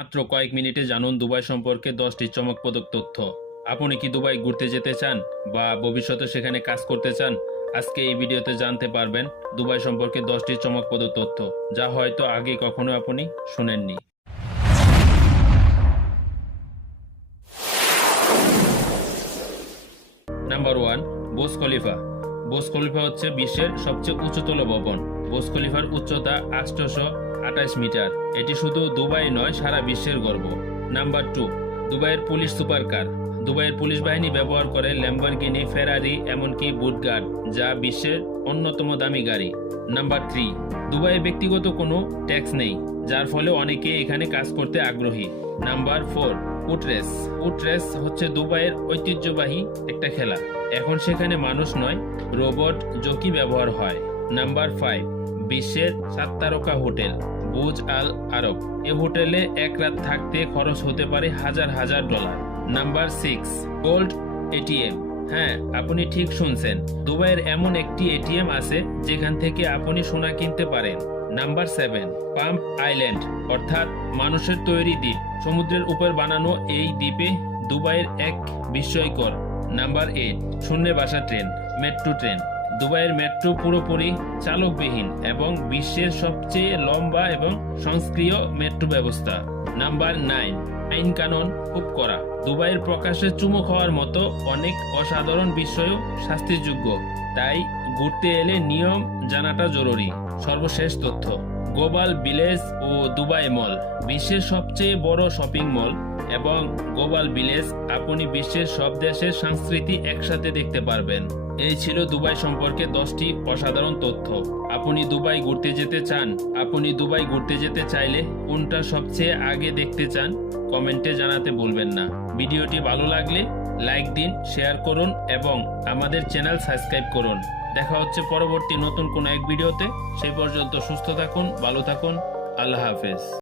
মাত্র কয়েক মিনিটে জানুন দুবাই সম্পর্কে দশটি চমকপ্রদ তথ্য। আপনি কি দুবাই ঘুরতে যেতে চান বা ভবিষ্যতে সেখানে কাজ করতে চান? আজকে এই ভিডিওতে জানতে পারবেন দুবাই সম্পর্কে দশটি চমকপ্রদ তথ্য, যা হয়তো আগে কখনো আপনি শুনেননি। Number one, Burj Khalifa. Burj Khalifa হচ্ছে বিশ্বের সবচেয়ে উচ্চতল ভবন। বোস খলিফার উচ্চতা আটশোশো আঠাশ মিটার। এটি শুধু দুবাই নয়, সারা বিশ্বের গর্ব। নাম্বার টু, দুবাইয়ের পুলিশ সুপার কার দুবাইয়ের পুলিশ বাহিনী ব্যবহার করে ল্যাম্বরগিনি, ফেরারি, এমনকি বুটগার্ড যা বিশ্বের অন্যতম দামি গাড়ি। নাম্বার থ্রি, দুবাইয়ে ব্যক্তিগত কোনো ট্যাক্স নেই, যার ফলে অনেকে এখানে কাজ করতে আগ্রহী। নাম্বার ফোর উট রেস উট রেস হচ্ছে দুবাইয়ের ঐতিহ্যবাহী একটা খেলা। এখন সেখানে মানুষ নয়, রোবট, জকি ব্যবহার হয়। নাম্বার ফাইভ, বিশ্বের সাত তারকা হোটেল। বুজ আল আরব। এ হোটেলে এক রাত থাকতে খরচ হতে পারে হাজার হাজার dollar. Number six, gold ATM হ্যাঁ আপনি ঠিক শুনছেন। দুবাইয়ের এমন একটি এটিএম আছে যেখান থেকে আপনি সোনা কিনতে পারেন। নাম্বার সেভেন পাম্প আইল্যান্ড। অর্থাৎ মানুষের তৈরি দ্বীপ। সমুদ্রের উপর বানানো এই দ্বীপে দুবাইয়ের এক বিস্ময়কর। নাম্বার এইট, শূন্য বাসা ট্রেন, মেট্রো ট্রেন। দুবাইয়ের মেট্রো পুরোপুরি চালকবিহীন এবং বিশ্বের সবচেয়ে লম্বা এবং সংস্ক্রিয় মেট্রো ব্যবস্থা। নাম্বার নাইন আইন কানুন খুব করা দুবাইয়ের প্রকাশ্যে চুমু খাওয়ার মতো অনেক অসাধারণ বিষয়ও শাস্তিযোগ্য। তাই ঘুরতে এলে নিয়ম জানাটা জরুরি। সর্বশেষ তথ্য। গ্লোবাল ভিলেজ ও দুবাই মল, বিশ্বের সবচেয়ে বড় শপিং মল এবং গোবাল ভিলেজ আপনি বিশ্বের সব দেশের সংস্কৃতি একসাথে দেখতে পারবেন। এই ছিল দুবাই সম্পর্কে দশটি অসাধারণ তথ্য। আপনি দুবাই ঘুরতে যেতে চান, আপনি দুবাই ঘুরতে যেতে চাইলে কোনটা সবচেয়ে আগে দেখতে চান? কমেন্টে জানাতে ভুলবেন না। ভিডিওটি ভালো লাগলে লাইক দিন, শেয়ার করুন এবং আমাদের চ্যানেল সাবস্ক্রাইব করুন। দেখা হচ্ছে পরবর্তী নতুন কোনো এক ভিডিওতে। সেই পর্যন্ত সুস্থ থাকুন, ভালো থাকুন। আল্লাহ হাফেজ।